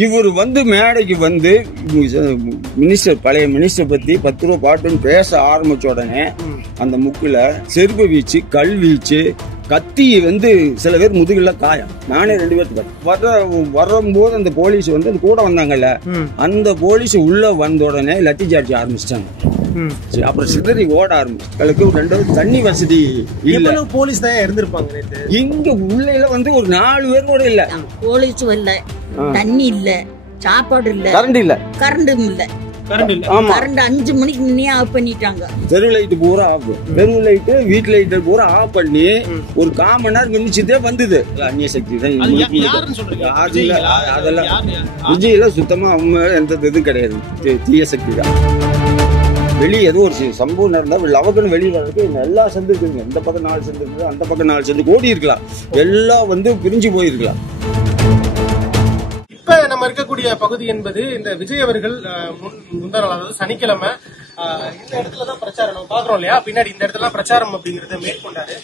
இவர் வந்து மேடைக்கு வந்து மினிஸ்டர் பழைய மினிஸ்டர் பத்தி 10 ரூபா பாட்டுன்னு பேச ஆரம்பிச்ச உடனே அந்த முக்குல செருப்பு வீச்சு கல் வீச்சு கத்தி வந்து சில பேர் முதுகுல காயம். நானே 2 பேருக்கு வரும்போது அந்த போலீஸ் வந்து கூட வந்தாங்கல்ல, அந்த போலீஸ் உள்ள வந்த உடனே லத்தி சார்ஜ் ஆரம்பிச்சிட்டாங்க. அப்புறம் சிதறி ஓட ஆரம்பிச்சு. 2 தண்ணி வசதி இல்ல. போலீஸ் தான் இருந்திருப்பாங்க. இங்க உள்ள வந்து ஒரு 4 பேர் கூட இல்ல. போலீஸ் இல்ல, தண்ணி இல்ல, சாப்பாடு இல்ல, கரண்ட் இல்ல, கரண்டும் இல்ல. கரண்ட் 5 மணிக்கு முன்னே ஆஃப் பண்ணிட்டாங்க. தெரு லைட் பூரா ஆஃப், தெரு லைட் வீட்டு லைட் பூரா ஆஃப் பண்ணி ஒரு 1/4 மணி நேரம் மின்னிச்சுட்டே வந்தது. அந்நிய சக்தி தான் அதெல்லாம். விஜயில சுத்தமா அவங்க எந்த இதுவும் கிடையாது, தீய சக்தி தான். வெளியே ஏதோ ஒரு சம்பவம் நடந்தா லவக்குன்னு வெளியே வர்றதுக்கு எல்லா செந்து இருக்குங்க. இந்த பக்கம் 4 செந்து இருக்குது, அந்த பக்கம் 4 செந்து ஓடி இருக்கலாம், எல்லாம் வந்து பிரிஞ்சு போயிருக்கலாம். இப்ப நம்ம இருக்கக்கூடிய பகுதி என்பது இந்த விஜய் அவர்கள் முந்தா நாள், அதாவது சனிக்கிழமை இந்த இடத்துலதான் பிரச்சாரம் நம்ம பாக்குறோம் இல்லையா, பின்னாடி இந்த இடத்துல பிரச்சாரம் அப்படிங்கறத மேற்கொண்டாரு.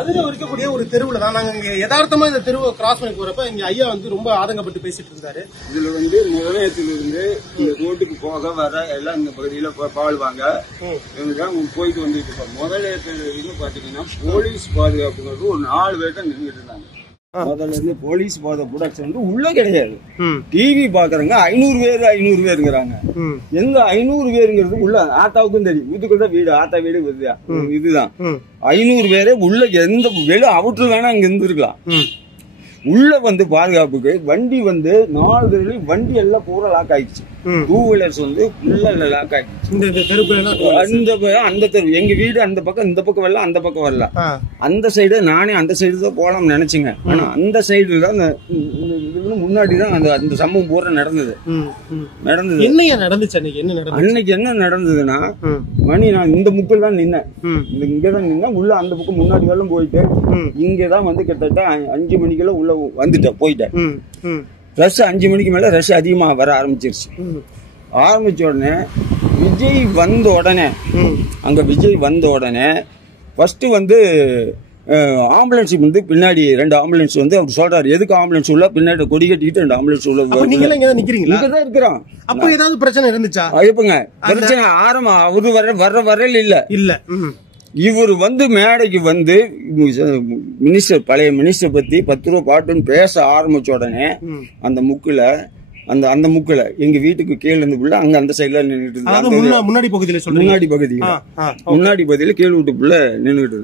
அதுல இருக்கக்கூடிய ஒரு தெருவுல தான் நாங்க இங்க யதார்த்தமா இந்த தெருவை கிராஸ் பண்ணி போறப்ப இங்க ஐயா வந்து ரொம்ப ஆதங்கப்பட்டு பேசிட்டு இருந்தாரு. இதுல வந்து முதலயத்திலிருந்து இந்த ரோட்டுக்கு போக வர எல்லாம் இந்த பகுதியில பாழ்வாங்க போயிட்டு வந்துட்டு இருப்பாங்க. முதலயத்திலிருந்து பாத்தீங்கன்னா போலீஸ் பாதுகாப்புங்கிறது ஒரு 4 பேர் தான் நின்றுட்டு இருந்தாங்க. முதல்ல இருந்து போலீஸ் ப்ரொடக்ஷன் வந்து உள்ள கிடையாது. டிவி பாக்குறாங்க 500 பேருங்கிறாங்க. எங்க 500 பேருங்கிறது உள்ள ஆத்தாவுக்கும் தெரியும். வீட்டுக்குள்ள வீடு, ஆத்தா வீடு இதுதான். 500 பேரே உள்ள எந்த வெளி அவுட்ரு வேணா இங்க இருந்திருக்கலாம். உள்ள வந்து பாதுகாப்புக்கு வண்டி வந்து 4 தெருவுல வண்டி எல்லாம் பூரா லாக் ஆயிடுச்சு. 2 வீலர்ஸ் வந்து ஃபுல்லா லாக் ஆயிடுச்சு. அந்த தெரு எங்க வீடு அந்த பக்கம், இந்த பக்கம் வரல, அந்த பக்கம் வரல. அந்த சைடு நானே அந்த சைடு தான் போலாம்னு நினைச்சுங்க. ஆனா அந்த சைடு தான் முன்னாடிதான் அந்த சம்பவம் பூரா நடந்தது. என்னையா நடந்துச்சு அன்னைக்கு என்ன நடந்ததுன்னா, மணி நான் இந்த முக்கில் தான் நின்னேன். இங்கதான் நின்னேன். உள்ள அந்த பக்கம் முன்னாடி வரலும் போயிட்டு இங்கதான் வந்து கிட்டத்தட்ட 5 மணிக்கெல்லாம் உள்ள வந்துட்டேன், போயிட்டேன். ரஷ் 5 மணிக்கு மேல ரஷ் அதிகமா வர ஆரம்பிச்சிருச்சு. ஆரம்பிச்ச உடனே விஜய் வந்த உடனே ஃபர்ஸ்ட் வந்து ஆம்புலன்ஸ் வந்து பின்னாடி 2 ஆம்புலன்ஸ் வந்து அவர் சொல்றாரு, எதுக்கு ஆம்புலன்ஸ் உள்ள பின்னாடி கொடி கட்டிட்டு 2 ஆம்புலன்ஸ் உள்ள நிக்கிறீங்களா இருக்கிறோம். அப்ப ஏதாவது பிரச்சனை இருந்துச்சா? இப்பங்க பிரச்சனை ஆரம்பம் அவரு வரையில இல்ல. இவர் வந்து மேடைக்கு வந்து மினிஸ்டர் பழைய மினிஸ்டர் பத்தி 10 ரூபா பாட்டுன்னு பேச ஆரம்பிச்ச உடனே அந்த முக்குல அந்த முக்குல எங்க வீட்டுக்கு கீழே இருந்து அங்க அந்த சைட்ல நின்றுட்டு முன்னாடி பகுதியில கீழ் வீட்டுக்குள்ள நின்றுட்டு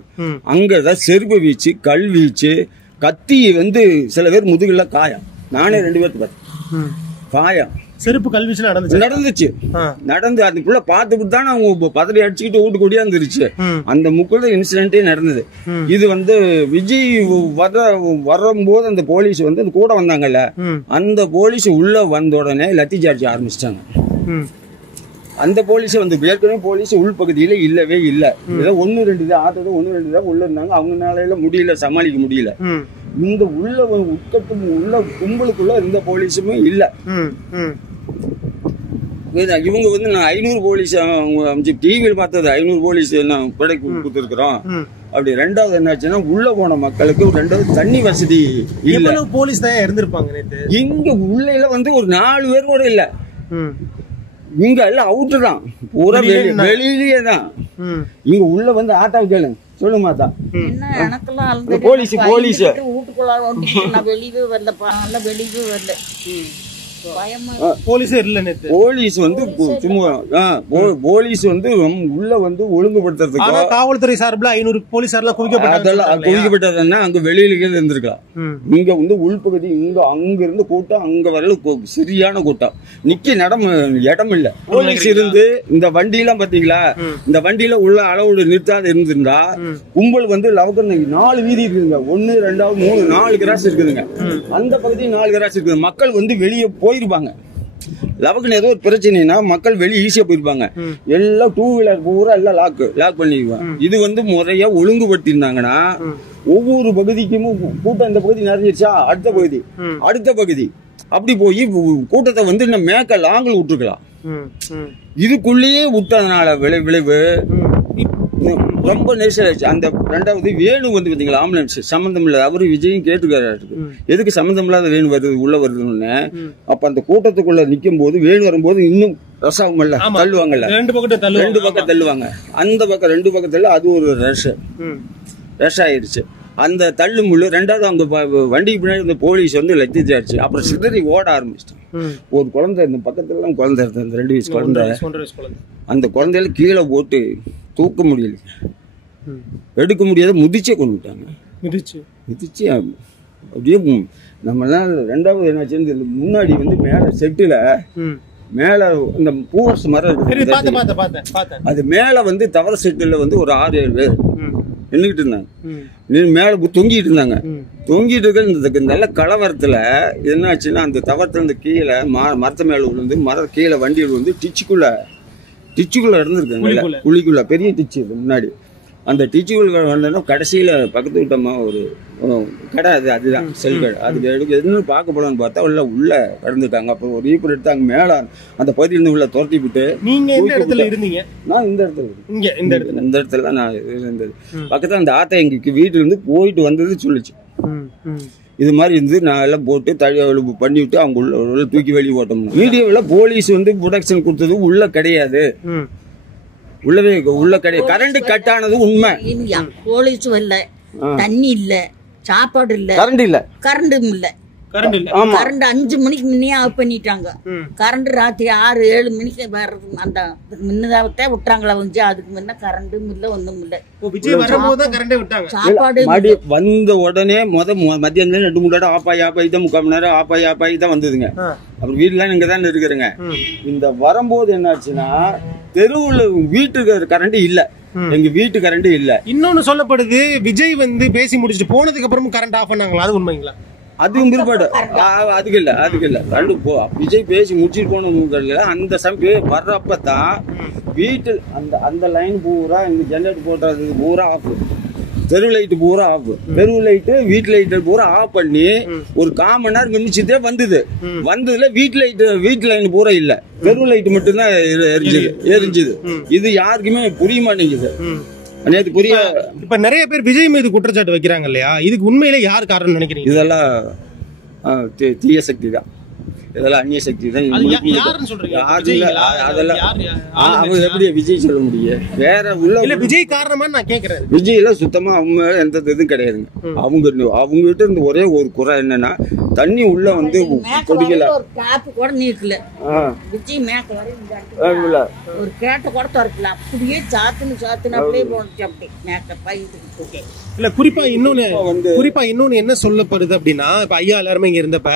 அங்கதான் செருப்பு வீச்சு கல் வீச்சு கத்தி வந்து சில பேர் முதுகுல காயம். நானே 2 பேருக்கு காயம். செருப்பு கல்விச்சு நடந்து அதுக்குள்ள பாத்துக்கிட்டு தான் அவங்க பதறி அடிச்சுக்கிட்டு வீட்டு கொடியா இருந்துருச்சு. அந்த முக்குள்ள இன்சிடென்டே நடந்தது. இது வந்து விஜய் வரும்போது அந்த போலீஸ் வந்து கூட வந்தாங்கல்ல, அந்த போலீஸ் உள்ள வந்த உடனே லத்தி சார்ஜ் ஆரம்பிச்சிட்டாங்க. அந்த போலீஸ் வந்து ஏற்கனவே போலீஸ் உள்பகுதியில இல்லவே இல்ல. ஏதோ 1-2 தான் ஆட்டோ 1-2 தான் உள்ள இருந்தாங்க. அவங்கனால முடியல, சமாளிக்க முடியல. இந்த உள்ள உள்ள கும்பலுக்குள்ள இருந்த போலீஸுமே இல்ல. இவங்க வந்து நான் 500 போலீஸ் டிவியில் பார்த்தது 500 போலீஸ் படை கொடுத்துருக்கிறோம். அப்படி. 2வது என்னாச்சுன்னா உள்ள போன மக்களுக்கு 2வது தண்ணி வசதி இல்ல. போலீஸ் தான் இருந்திருப்பாங்க. இங்க உள்ள வந்து ஒரு 4 பேர் கூட இல்ல. இங்க எல்லாம் அவுட்டு தான், பூரா வெளியிலேயே தான். இங்க உள்ள வந்து ஆட்டோ கேளுங்க, சொல்லுங்க மாதா. போலீஸ் வீட்டுக்குள்ள வெளியவே வரல. போலீஸ் வந்து சும்மா போலீஸ் வந்து உள்ள வந்து ஒழுங்குபடுத்துறதுக்கு காவல்துறை சார்பில் 500 போலீஸார்லாம் குவிக்கப்பட்டதுன்னா அங்க வெளியில இருந்திருக்கலாம். இங்க வந்து உள்பகுதி இங்க அங்க இருந்து கூட்டம் அங்க வரல சரியான கூட்டம். நிக்க இடம் இல்ல. போலீஸ் இருந்து இந்த வண்டி எல்லாம் பாத்தீங்களா, இந்த வண்டியில உள்ள அளவோடு நிறுத்தாது இருந்திருந்தா கும்பல் வந்து லவக்கன்னு 4 வீதி இருக்குதுங்க. 1 2 3 4 கிராஸ் இருக்குதுங்க. அந்த பகுதி 4 கிராஸ் இருக்குது. மக்கள் வந்து வெளியே போயிருப்பாங்க. லவக்குன்னு ஏதோ ஒரு பிரச்சனைனா மக்கள் வெளியே ஈஸியா போயிருப்பாங்க. எல்லாம் 2 வீலர் பூரா எல்லாம் லாக் பண்ணிடுவாங்க. இது வந்து முறையா ஒழுங்குபடுத்தி இருந்தாங்கன்னா ஒவ்வொரு பகுதிக்கும் கூட்டம் இந்த பகுதி நிறைஞ்சிருச்சா அடுத்த பகுதி அப்படி போய் கூட்டத்தை வந்து நம்ம மேக்க லாங்கில் விட்டுருக்கலாம். இதுக்குள்ளேயே விட்டதுனால விளைவு ரொம்ப நெரிசல் ஆயிடுச்சு. அந்த ரெண்டாவது வேணு வந்து பாத்தீங்களா ஆம்புலன்ஸ் சம்பந்தம் இல்ல, அவரு விஜயும் கேட்டுக்காரு எதுக்கு சம்பந்தம் இல்லாத வேணு வருது உள்ள வருதுன்னு. அப்ப அந்த கூட்டத்துக்குள்ள நிக்கும் போது வேணு வரும்போது இன்னும் ரசாகமல்ல தள்ளுவாங்கல்ல, ரெண்டு பக்கம் தள்ளுவாங்க. அந்த பக்கம் ரெண்டு பக்கத்துல அது ஒரு ரஷ் ஆயிடுச்சு. அந்த தள்ளு முள்ளு ரெண்டாவது அவங்க வண்டிக்கு பின்னாடி இந்த போலீஸ் வந்து லத்திச்சாச்சு. அப்புறம் சிதறி ஓட ஆரம்பிச்சிட்டான். ஒரு குழந்தை இந்த பக்கத்துல எல்லாம் குழந்தை இருந்தது, அந்த 2 வயசு குழந்தை. அந்த குழந்தையில கீழே போட்டு தூக்க முடியல, எடுக்க முடியாத முதிச்சே கொண்டு விட்டாங்க. மிதிச்சு அப்படியே நம்மளால. ரெண்டாவது என்னாச்சு, முன்னாடி வந்து மேல செட்டுல மேல இந்த பூவரசு மரம் அது மேல வந்து தவற செட்டுல வந்து ஒரு 6-7 பேர் நின்றுகிட்டு இருந்தாங்க. மேல தொங்கிட்டு இருந்தாங்க. தொங்கிட்டு இருக்க இந்த நல்ல கலவரத்துல என்னாச்சுன்னா அந்த தவறத்துல இந்த கீழே மரத்து மேல விழுந்து மர கீழே வண்டி வந்து டிச்சுக்குள்ள இருந்திருக்காங்க. குழிக்குள்ள பெரிய டிச்சு முன்னாடி. அந்த டிச்சுக்குள்ள வந்தோன்னா கடைசியில பக்கத்து விட்டமா ஒரு கடை, அதுதான் செல் கடை. அதுக்கு எதுன்னு பார்க்க போலான்னு பார்த்தா உள்ள கடந்துட்டாங்க. அப்புறம் ஒரு ஈப்பர் எடுத்து அங்க மேல அந்த பகுதியிலிருந்து உள்ள துரத்தி விட்டு. நீங்க எந்த இடத்துல இருந்தீங்க? நான் இந்த இடத்துல நான் இருந்தது. பக்கத்துல அந்த ஆத்தா எங்க வீட்டுல இருந்து போயிட்டு வந்தது சொல்லிச்சு. இது மாதிரி இருந்து நான் எல்லாம் போட்டு பண்ணிவிட்டு அவங்க உள்ள தூக்கி வெளியே போட்டோம். வீடியோல போலீஸ் வந்து ப்ரொடக்ஷன் கொடுத்தது உள்ள கிடையாது, உள்ள கிடையாது. கரண்ட் கட் ஆனது உண்மை. போலீஸ் இல்ல, தண்ணி இல்ல, சாப்பாடு இல்ல, கரண்டும் இல்ல. கரண்ட் 5 மணிக்கு முன்னே ஆஃப் பண்ணிட்டாங்க. கரண்ட் ராத்திரி 6-7 மணிக்கு வர்றது. அந்த முன்னதாவத்தே விட்டாங்களா வந்து, அதுக்கு முன்ன கரண்டும் இல்ல, ஒண்ணும் இல்ல. சாப்பாடு வந்த உடனே மத்தியானம் 2-3 தடவை ஆஃப் ஆகி தான் 3/4 மணி நேரம் ஆஃப் ஆகி தான் வந்ததுங்க. அப்புறம் வீட்டுல இங்க தான் இருக்குறேங்க. இந்த வரும்போது என்னாச்சுன்னா தெருவுல வீட்டுக்கு கரண்ட் இல்ல, எங்க வீட்டு கரண்ட் இல்ல. இன்னொன்னு சொல்லப்படுது, விஜய் வந்து பேசி முடிச்சுட்டு போனதுக்கு அப்புறமும் கரண்ட் ஆஃப் பண்ணாங்களா? அது உண்மைங்களா? அதுவும் பிற்பாடு அதுக்கு இல்ல கண்டு விஜய் பேசி முடிச்சுட்டு போனது. அந்த சமயம் வர்றப்பதான் வீட்டில் அந்த லைன் பூரா இந்த ஜெனரேட்டர் போட்டது பூரா ஆஃப், தெரு லைட்டு பூரா ஆஃப், தெரு லைட்டு வீட்டு லைட்டு பூரா ஆஃப் பண்ணி ஒரு 1/4 மணி நேரம் மினிச்சுட்டே வந்ததுல வீட்டு லைன் பூரா இல்ல, தெரு லைட்டு மட்டும்தான் எரிஞ்சுது. இது யாருக்குமே புரிய மாட்டேங்குது. இப்ப நிறைய பேர் விஜய் மீது குற்றச்சாட்டு வைக்கிறாங்க இல்லையா, இதுக்கு உண்மையிலே யார் காரணம் நினைக்கிறீங்க? இதெல்லாம் தீய சக்தி தான், இதெல்லாம் அந்நிய சக்தி தான். அவங்க எப்படி விஜய் சொல்ல முடியும்? வேற உள்ள விஜய் காரணமா நான் கேக்குறேன். விஜய்ல சுத்தமா அவங்க எந்த இதுவும் கிடையாதுங்க. அவங்க கிட்ட இருந்து ஒரே ஒரு குறை என்னன்னா, தண்ணி உள்ள வந்து குடிக்கல, கூட நீக்கல. விஜய் மேக்க ஒரு கேட்ட கூட திறக்கல, அப்படியே சாத்துன்னு அப்படியே போனுச்சு. அப்படி மேக்க பையத்துக்கு இல்ல. குறிப்பா இன்னொன்னு என்ன சொல்லப்படுது அப்படின்னா, இப்ப ஐயா எல்லாருமே இங்க இருந்தப்ப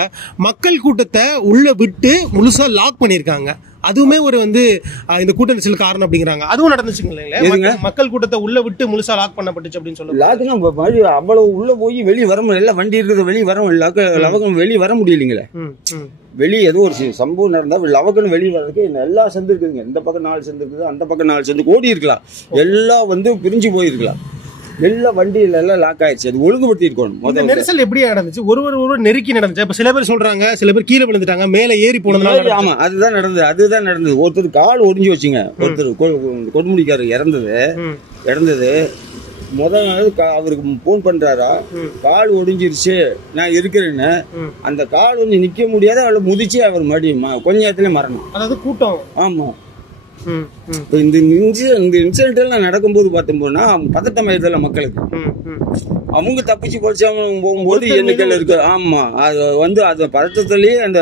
மக்கள் கூட்டத்தை உள்ள விட்டு முழுசா லாக் பண்ணிருக்காங்க. அதுவுமே ஒரு வந்து இந்த கூட்ட நெரிசல் காரணம் அப்படிங்கிறாங்க. அதுவும் நடந்துச்சுங்களா? மக்கள் கூட்டத்தை உள்ள விட்டு முழுசா லாக் பண்ணப்பட்டுச்சு அப்படின்னு சொல்லுவாங்க. அவ்வளவு உள்ள போய் வெளியே வர முடியல, வண்டி இருக்குது வெளியே வெளியே வர முடியலீங்களே. வெளியே ஏதோ ஒரு சம்பவம் நடந்தா லவக்கன்னு வெளியே வர்றதுக்கு எல்லா சந்து இருக்குதுங்க. இந்த பக்கம் 4 சந்து இருக்குது, அந்த பக்கம் 4 சந்து ஓடி இருக்கலாம். எல்லாம் வந்து பிரிஞ்சு போயிருக்கலாம். எல்லா வண்டியில எல்லாம் லாக் ஆயிடுச்சு. அது ஒழுங்குபடுத்தி இருக்கணும். நெரிசல் எப்படி நடந்துச்சு? ஒரு நெருக்கி நடந்துச்சு. இப்ப சில பேர் சொல்றாங்க, சில பேர் கீழே விழுந்துட்டாங்க, மேல ஏறி போனதுனால. ஆமா, அதுதான் நடந்தது. ஒருத்தர் கால் ஒடிஞ்சு வச்சுங்க, ஒருத்தர் கொடுமுடிக்காரு இறந்தது. முதல் நாள் அவருக்கு போன் பண்றாரா, கால் ஒடிஞ்சிருச்சு நான் இருக்கிறேன்னு. அந்த கால் ஒடிஞ்சு நிக்க முடியாத அவளை முதிச்சு அவர் மறுபடியும் கொஞ்ச நேரத்துல மரணம். அதாவது கூட்டம். ஆமா. இந்த இன்சிடென்ட் எல்லாம் நடக்கும்போது பார்த்தோம்னா பதட்டம் ஆயிடுதுல மக்களுக்கு. அவங்க தப்பிச்சு போகும்போது எண்ணிக்கையில் இருக்கு. ஆமா, அது வந்து அந்த பதட்டத்திலேயே அந்த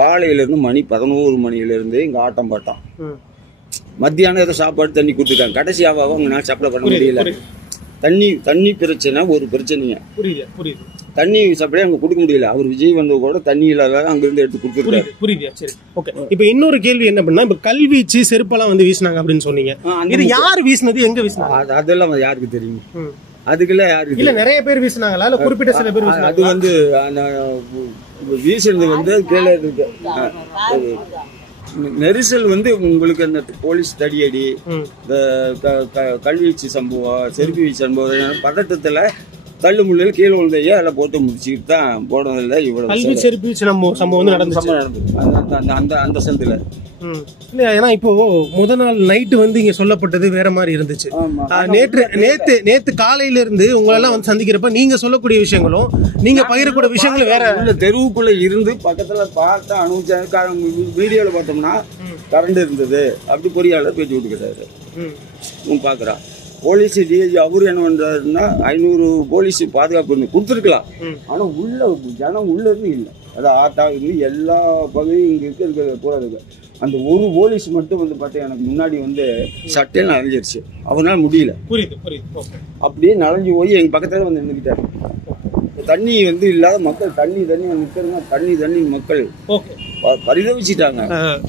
காலையில இருந்து மணி 11 மணியில இருந்து இங்க ஆட்டம் பாட்டம். மத்தியானம் ஏதோ சாப்பாடு தண்ணி கொடுத்துருக்காங்க. கடைசியாக அவங்க சப்ளை பண்ண முடியல. தண்ணி பிரச்சனை ஒரு பிரச்சனைங்க. தண்ணி சப்ளை அங்க கொடுக்க முடியல. அவர் விஜய் வந்த கூட தண்ணி இல்லாத அங்க இருந்து எடுத்து கொடுத்துருக்காரு. புரியுது. சரி, ஓகே. இப்ப இன்னொரு கேள்வி என்ன பண்ணா, இப்ப கல்வீச்சு செருப்பெல்லாம் வந்து வீசினாங்க அப்படின்னு சொன்னீங்க. இது யார் வீசினது, எங்க வீசினாங்க? அதெல்லாம் யாருக்கு தெரியும்? அதுக்கெல்லாம் யாருக்கு இல்ல, நிறைய பேர் வீசினாங்களா இல்ல குறிப்பிட்ட சில பேர் வீசினாங்க? அது வந்து வீசுறது வந்து கீழே இருக்கு. நெரிசல் வந்து உங்களுக்கு அந்த போலீஸ் தடியடி, கல்வீச்சு சம்பவம், செருப்பு வீச்சு சம்பவம், பதட்டத்துல தள்ளு முள்ளில் கீழே விழுந்தையே எல்லாம் போட்டு முடிச்சுட்டு தான் போனதில்லை. இவ்வளவு கல்வி செருப்பு சம்பவம் வந்து நடந்துச்சு அந்த சந்தில. இல்லையா, ஏன்னா இப்போ முதல் நாள் நைட்டு வந்து இங்க சொல்லப்பட்டது வேற மாதிரி இருந்துச்சு. நேத்து காலையில இருந்து உங்களெல்லாம் வந்து சந்திக்கிறப்ப நீங்க சொல்லக்கூடிய விஷயங்களும் நீங்க பகிரக்கூடிய விஷயங்களும் வேற. தெருவுக்குள்ள இருந்து பக்கத்துல பார்த்து அனுபவிச்சாங்க. வீடியோல பார்த்தோம்னா கரண்ட் இருந்தது அப்படி பொறியாளர் பேச்சு விட்டுக்கிட்டாரு. பாக்குறான் போலீஸ் டிஐஜி அவரு என்ன பண்றாருன்னா 500 போலீஸ் பாதுகாப்பு இருந்து கொடுத்துருக்கலாம். ஆனா உள்ள ஜனம் உள்ள இருந்து இல்லை. அதாவது ஆத்தா இருந்து எல்லா பகுதியும் இங்க இருக்கிற பூரா இருக்கு. அந்த ஒரு போலீஸ் மட்டும் வந்து பார்த்தா எனக்கு முன்னாடி வந்து சட்டையில் நனைஞ்சிருச்சு. அவனால முடியல. அப்படியே நனைஞ்சு போய் எங்க பக்கத்துல வந்து நின்றுக்கிட்டாரு. தண்ணி வந்து இல்லாத மக்கள் தண்ணி நிற்கிறதுனா தண்ணி மக்கள் பரிதவிச்சிட்டாங்க.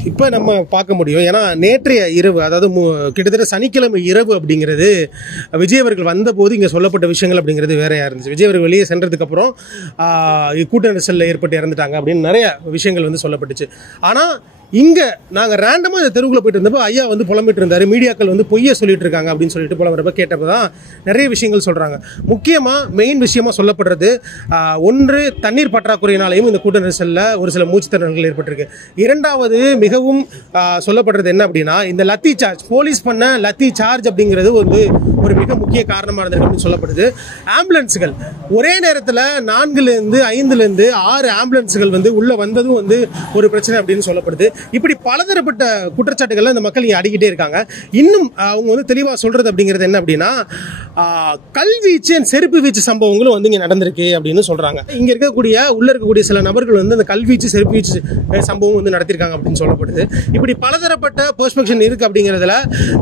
இப்ப நம்ம பார்க்க முடியும். ஏன்னா நேற்றைய இரவு, அதாவது கிட்டத்தட்ட சனிக்கிழமை இரவு அப்படிங்கிறது விஜய் அவர்கள் வந்த போது இங்க சொல்லப்பட்ட விஷயங்கள் அப்படிங்கிறது வேறையா இருந்துச்சு. விஜய் அவர்கள் வெளியே சென்றதுக்கு அப்புறம் கூட்ட நெரிசல்ல ஏற்பட்டு இறந்துட்டாங்க அப்படின்னு நிறைய விஷயங்கள் வந்து சொல்லப்பட்டுச்சு. ஆனா இங்க நாங்க ரேண்டமா இந்த தெருவுக்குள்ள போயிட்டு இருந்தப்போ ஐயா வந்து புலம்பிட்டு இருந்தாரு. மீடியாக்கள் வந்து பொய்ய சொல்லிட்டு இருக்காங்க அப்படின்னு சொல்லிட்டு புலம்புறப்ப கேட்டப்பதான் நிறைய விஷயங்கள் சொல்றாங்க. முக்கியமா மெயின் விஷயமா சொல்லப்படுறது ஒன்று, தண்ணீர் பற்றாக்குறையினாலையும் இந்த கூட்ட நெரிசல்ல ஒரு சில மூச்சு திணறல்கள் ஏற்பட்டிருக்கு. இரண்டாவது மிகவும் சொல்லப்படுறது என்ன அப்படின்னா, இந்த லத்தி சார்ஜ், போலீஸ் பண்ண லத்தி சார்ஜ் அப்படிங்கிறது வந்து ஒரு மிக முக்கிய காரணமா இருந்திருக்கு அப்படின்னு சொல்லப்படுது. ஆம்புலன்ஸுகள் ஒரே நேரத்தில் 4 5 6 ஆம்புலன்ஸுகள் வந்து உள்ள வந்ததும் வந்து ஒரு பிரச்சனை அப்படின்னு சொல்லப்படுது. இப்படி பலதரப்பட்ட குற்றச்சாட்டுகள் இந்த மக்கள் இங்க அடிக்கிட்டே இருக்காங்க. இன்னும் அவங்க வந்து தெளிவா சொல்றது அப்படிங்கிறது என்ன அப்படின்னா, கல்வீச்சு செருப்பு வீச்சு சம்பவங்களும் வந்து இங்க நடந்திருக்கு அப்படின்னு சொல்றாங்க. இங்க உள்ள இருக்கக்கூடிய சில நபர்கள் வந்து அந்த கல்வீச்சு செருப்பு வீச்சு சம்பவம் வந்து நடத்திருக்காங்க அப்படின்னு சொல்லப்படுது. இப்படி பலதரப்பட்ட பெர்ஸ்பெக்ஷன் இருக்கு அப்படிங்கிறதுல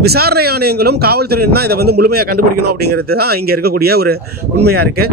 விசாரணை ஆணையங்களும் காவல்துறையும் தான் இதை வந்து முழுமையா கண்டுபிடிக்கணும் அப்படிங்கிறது தான் இங்க இருக்கக்கூடிய ஒரு உண்மையா இருக்கு.